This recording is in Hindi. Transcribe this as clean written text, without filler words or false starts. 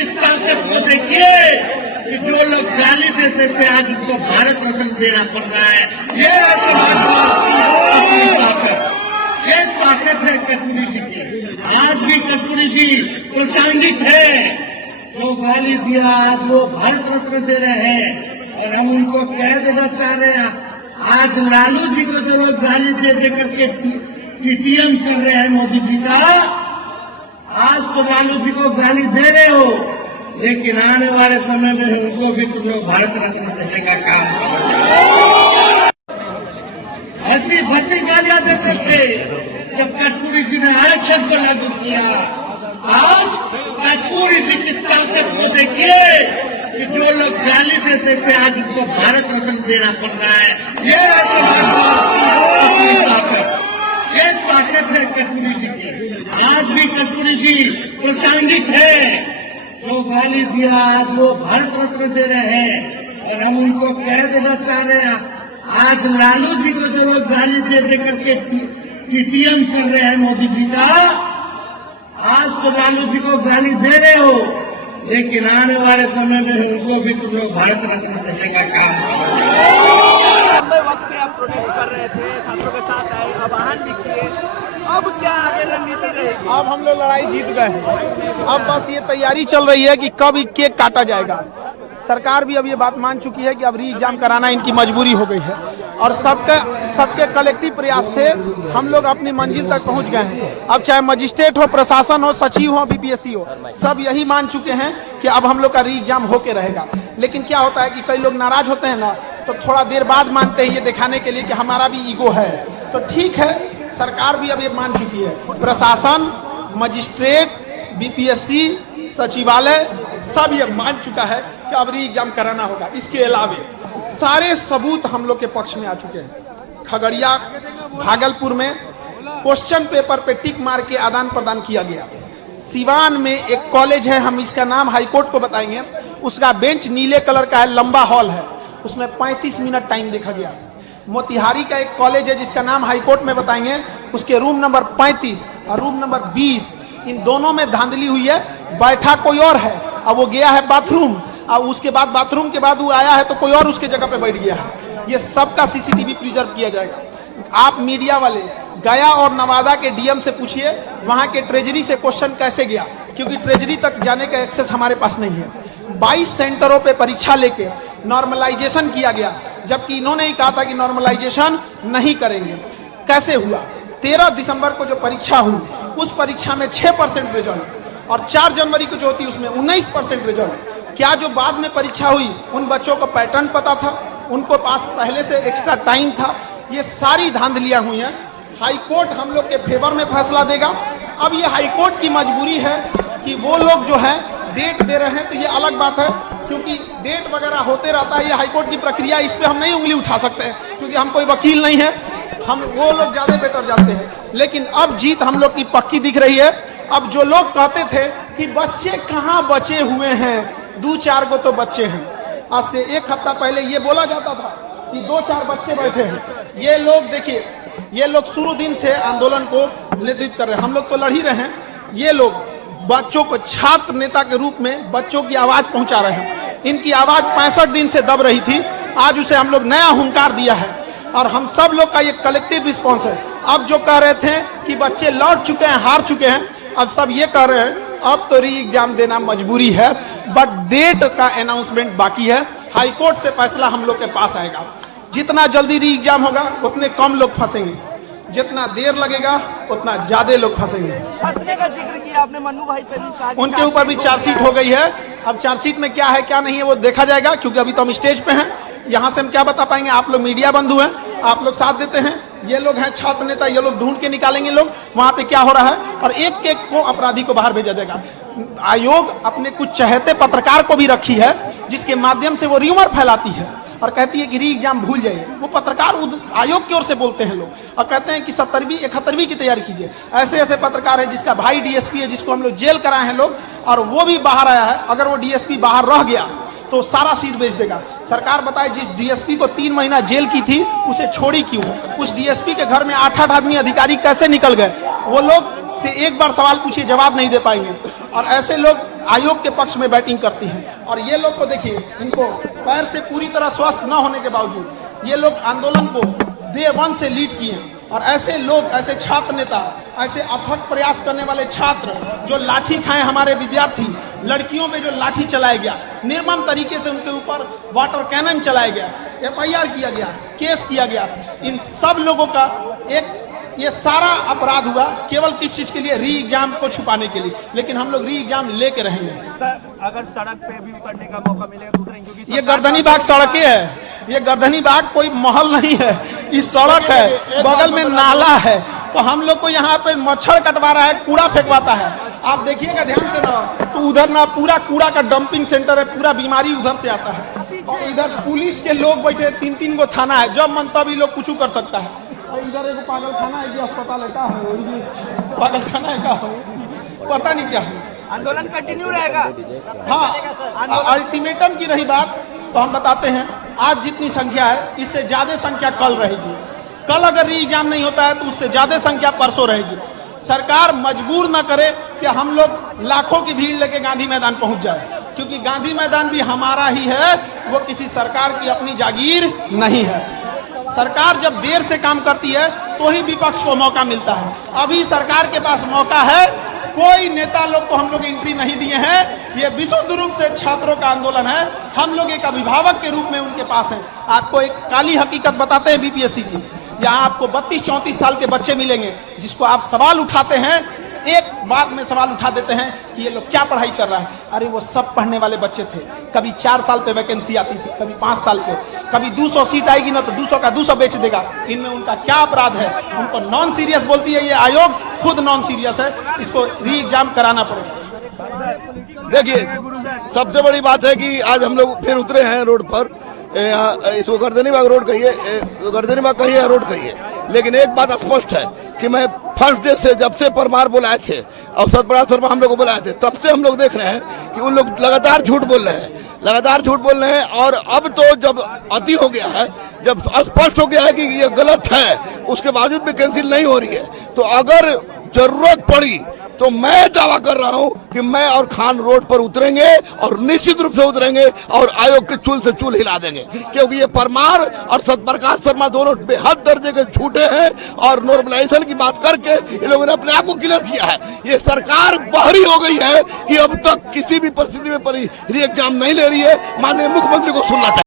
की ताकत को देखिए कि जो लोग गाली देते थे आज उनको भारत रत्न देना पड़ रहा है। ये असली ताकत है कपूरी जी की। आज भी कपूरी जी प्रासंगिक है। जो गाली दिया आज वो भारत रत्न दे रहे हैं और हम उनको कह देना चाह रहे हैं। आज लालू जी को जो लोग गाली दे दे करके टीटीएम कर रहे हैं मोदी जी का, आज तो लालू जी को गाली दे रहे हो, लेकिन आने वाले समय में उनको भी तुम लोग भारत रत्न देने का काम करोगे। हल्दी भर्ती गालियां देते थे जब कपूरी जी ने आरक्षण को लागू किया। आज कपूरी जी की ताकत को देखिए कि जो लोग गाली देते थे आज उनको भारत रत्न देना पड़ रहा है। ये असली ताकत है कपूरी जी की। आज भी कपूरी जी प्रासंगिक है। जो गाली दिया आज वो भारत रत्न दे रहे हैं और हम उनको कह देना चाह रहे हैं। आज लालू जी को जो लोग गाली दे दे करके टीटीएम कर रहे हैं मोदी जी का, आज तो लालू जी को गाली दे रहे हो, लेकिन आने वाले समय में उनको भी तुम लोग भारत रत्न देने का काम करोगे। लंबे वक्त से आप प्रोटेस्ट कर रहे थे, छात्रों के साथ आए, अब आह्वान भी किए, अब क्या आगे रणनीति रहेगी? अब हम लोग लड़ाई जीत गए हैं। अब बस ये तैयारी चल रही है कि कब ये केक काटा जाएगा। सरकार भी अब ये बात मान चुकी है कि अब री एग्जाम कराना इनकी मजबूरी हो गई है और सबके कलेक्टिव प्रयास से हम लोग अपनी मंजिल तक पहुंच गए हैं। अब चाहे मजिस्ट्रेट हो, प्रशासन हो, सचिव हो, बीपीएससी हो, सब यही मान चुके हैं कि अब हम लोग का री एग्जाम होके रहेगा। लेकिन क्या होता है कि कई लोग नाराज होते हैं ना, तो थोड़ा देर बाद मानते हैं, ये दिखाने के लिए कि हमारा भी ईगो है। तो ठीक है, सरकार भी अब ये मान चुकी है, प्रशासन, मजिस्ट्रेट, बीपीएससी, सचिवालय सब ये मान चुका है कि अब री एग्जाम कराना होगा। इसके अलावे सारे सबूत हम लोग के पक्ष में आ चुके हैं। खगड़िया, भागलपुर में क्वेश्चन पेपर पे टिक मार के आदान प्रदान किया गया। सिवान में एक कॉलेज है, हम इसका नाम हाईकोर्ट को बताएंगे, उसका बेंच नीले कलर का है, लंबा हॉल है, उसमें 35 मिनट टाइम देखा गया। मोतिहारी का एक कॉलेज है जिसका नाम हाईकोर्ट में बताएंगे, उसके रूम नंबर 35 और रूम नंबर 20, इन दोनों में धांधली हुई है। बैठा कोई और है, अब वो गया है बाथरूम, और उसके बाद बाथरूम के बाद वो आया है तो कोई और उसके जगह पे बैठ गया है। ये सबका सीसीटीवी प्रिजर्व किया जाएगा। आप मीडिया वाले गया और नवादा के डीएम से पूछिए वहां के ट्रेजरी से क्वेश्चन कैसे गया, क्योंकि ट्रेजरी तक जाने का एक्सेस हमारे पास नहीं है। 22 सेंटरों पे परीक्षा लेके नॉर्मलाइजेशन किया गया, जबकि इन्होंने ही कहा था कि नॉर्मलाइजेशन नहीं करेंगे। कैसे हुआ? 13 दिसंबर को जो परीक्षा हुई, उस परीक्षा में 6% रिजल्ट और 4 जनवरी को जो होती उसमें 19% रिजल्ट। क्या जो बाद में परीक्षा हुई उन बच्चों को पैटर्न पता था, उनको पास पहले से एक्स्ट्रा टाइम था? ये सारी धांधलियां हुई हैं। हाईकोर्ट हम लोग के फेवर में फैसला देगा। अब ये हाईकोर्ट की मजबूरी है कि वो लोग जो है डेट दे रहे हैं, तो ये अलग बात है, क्योंकि डेट वगैरह होते रहता है। ये हाईकोर्ट की प्रक्रिया, इस पे हम नहीं उंगली उठा सकते हैं, क्योंकि हम कोई वकील नहीं है, हम वो लोग ज्यादा बेटर जानते हैं। लेकिन अब जीत हम लोग की पक्की दिख रही है। अब जो लोग कहते थे कि बच्चे कहाँ बचे हुए हैं, 2-4 गो तो बच्चे हैं, आज से 1 हफ्ता पहले ये बोला जाता था कि 2-4 बच्चे बैठे हैं। ये लोग देखिए, ये लोग शुरू दिन से आंदोलन को नेतृत्व कर रहे हैं, हम लोग तो लड़ ही रहे हैं। ये लोग बच्चों को छात्र नेता के रूप में बच्चों की आवाज पहुंचा रहे हैं। इनकी आवाज 65 दिन से दब रही थी, आज उसे हम लोग नया हुंकार दिया है और हम सब लोग का ये कलेक्टिव रिस्पॉन्स है। अब जो कह रहे थे कि बच्चे लौट चुके हैं, हार चुके हैं, अब सब ये कह रहे हैं अब तो री एग्जाम देना मजबूरी है, बट डेट का अनाउंसमेंट बाकी है। हाईकोर्ट से फैसला हम लोग के पास आएगा। जितना जल्दी री एग्जाम होगा उतने कम लोग फंसेंगे, जितना देर लगेगा उतना ज्यादा लोग फंसेंगे। फंसने का जिक्र किया आपने, मन्नू भाई पे भी कहा, उनके ऊपर भी चार्जशीट हो गई है। अब चार्जशीट में क्या है क्या नहीं है वो देखा जाएगा, क्योंकि अभी तो हम स्टेज पे हैं, यहाँ से हम क्या बता पाएंगे। आप लोग मीडिया बंधु हैं, आप लोग साथ देते हैं, ये लोग हैं छात्र नेता, ये लोग ढूंढ के निकालेंगे लोग वहां पे क्या हो रहा है, और एक एक को अपराधी को बाहर भेजा जाएगा। आयोग अपने कुछ चहेते पत्रकार को भी रखी है, जिसके माध्यम से वो र्यूमर फैलाती है और कहती है कि री एग्जाम भूल जाइए। वो पत्रकार आयोग की ओर से बोलते हैं लोग और कहते हैं कि 70वीं 71वीं की तैयारी कीजिए। ऐसे ऐसे पत्रकार है जिसका भाई डीएसपी है, जिसको हम लोग जेल कराए हैं लोग, और वो भी बाहर आया है। अगर वो डीएसपी बाहर रह गया तो सारा सीट बेच देगा। सरकार बताए जिस डीएसपी को 3 महीना जेल की थी उसे छोड़ी क्यों? उस डीएसपी के घर में 8-8 आदमी अधिकारी कैसे निकल गए? वो लोग से एक बार सवाल पूछिए, जवाब नहीं दे पाएंगे। और ऐसे लोग आयोग के पक्ष में बैटिंग करती हैं। और ये लोग को देखिए, इनको पैर से पूरी तरह स्वस्थ न होने के बावजूद ये लोग आंदोलन को डे 1 से लीड किए। और ऐसे लोग, ऐसे छात्र नेता, ऐसे अथक प्रयास करने वाले छात्र जो लाठी खाए, हमारे विद्यार्थी, लड़कियों पे जो लाठी चलाया गया, निर्मम तरीके से उनके ऊपर वाटर कैनन चलाया गया, FIR किया गया, केस किया गया, इन सब लोगों का ये सारा अपराध हुआ केवल किस चीज के लिए? री एग्जाम को छुपाने के लिए। लेकिन हम लोग री एग्जाम लेके रहेंगे। सर, अगर सड़क पे भी उतरने का मौका मिलेगा तो उतरेंगे, क्योंकि ये गर्दनी बाग सड़कें है, ये गर्दनी बाग कोई महल नहीं है, ये सड़क है, बगल में नाला है। तो हम लोग को यहाँ पे मच्छर कटवा रहा है, कूड़ा फेंकवाता है। आप देखिएगा ध्यान से ना, तो उधर ना पूरा कूड़ा का डंपिंग सेंटर है, पूरा बीमारी उधर से आता है। और इधर पुलिस के लोग बैठे, 3-3 गो थाना है, जब मन तब ये लोग कुछ कर सकता है। और इधर एक पागल खाना है, ये अस्पताल है, क्या है पागल खाना है, क्या है पता नहीं क्या है। आंदोलन कंटिन्यू रहेगा। हाँ, अल्टीमेटम की रही बात तो हम बताते हैं, आज जितनी संख्या है इससे ज्यादा संख्या कल रहेगी। कल अगर री एग्जाम नहीं होता है तो उससे ज्यादा संख्या परसों रहेगी। सरकार मजबूर न करे कि हम लोग लाखों की भीड़ लेके गांधी मैदान पहुंच जाए, क्योंकि गांधी मैदान भी हमारा ही है, वो किसी सरकार की अपनी जागीर नहीं है। सरकार जब देर से काम करती है तो ही विपक्ष को मौका मिलता है। अभी सरकार के पास मौका है, कोई नेता लोग को हम लोग एंट्री नहीं दिए हैं। ये विशुद्ध रूप से छात्रों का आंदोलन है, हम लोग एक अभिभावक के रूप में उनके पास हैं। आपको एक काली हकीकत बताते हैं BPSC की। यहाँ आपको 32-34 साल के बच्चे मिलेंगे जिसको आप सवाल उठाते हैं, एक बात में सवाल उठा देते हैं कि ये लोग क्या पढ़ाई कर रहा है। अरे वो सब पढ़ने वाले बच्चे थे। कभी 4 साल पे वैकेंसी आती थी, कभी 5 साल पे, कभी 200 सीट आएगी ना तो 200 का 200 बेच देगा। इनमें उनका क्या अपराध है? उनको नॉन सीरियस बोलती है ये आयोग, खुद नॉन सीरियस है, इसको री एग्जाम कराना पड़ेगा। देखिए, सबसे बड़ी बात है कि आज हम लोग फिर उतरे हैं रोड पर। इसको गर्दनी बाग रोड कहिए, गर्दनी बाग कहिए, रोड कहिए, लेकिन एक बात स्पष्ट है कि मैं फर्स्ट डे से, जब से परमार बुलाए थे और सतपाल शर्मा हम लोग को बुलाए थे, तब से हम लोग देख रहे हैं कि उन लोग लगातार झूठ बोल रहे हैं, लगातार झूठ बोल रहे हैं। और अब तो जब अति हो गया है, जब स्पष्ट हो गया है कि ये गलत है, उसके बावजूद भी कैंसिल नहीं हो रही है, तो अगर जरूरत पड़ी तो मैं दावा कर रहा हूं कि मैं और खान रोड पर उतरेंगे और निश्चित रूप से उतरेंगे और आयोग के चूल से चूल हिला देंगे, क्योंकि ये परमार और सतप्रकाश शर्मा दोनों बेहद दर्जे के झूठे हैं और नॉर्मलाइजेशन की बात करके इन लोगों ने अपने आप को क्लियर किया है। ये सरकार बहरी हो गई है कि अब तक किसी भी परिस्थिति में री एग्जाम नहीं ले रही है। माननीय मुख्यमंत्री को सुनना चाहिए।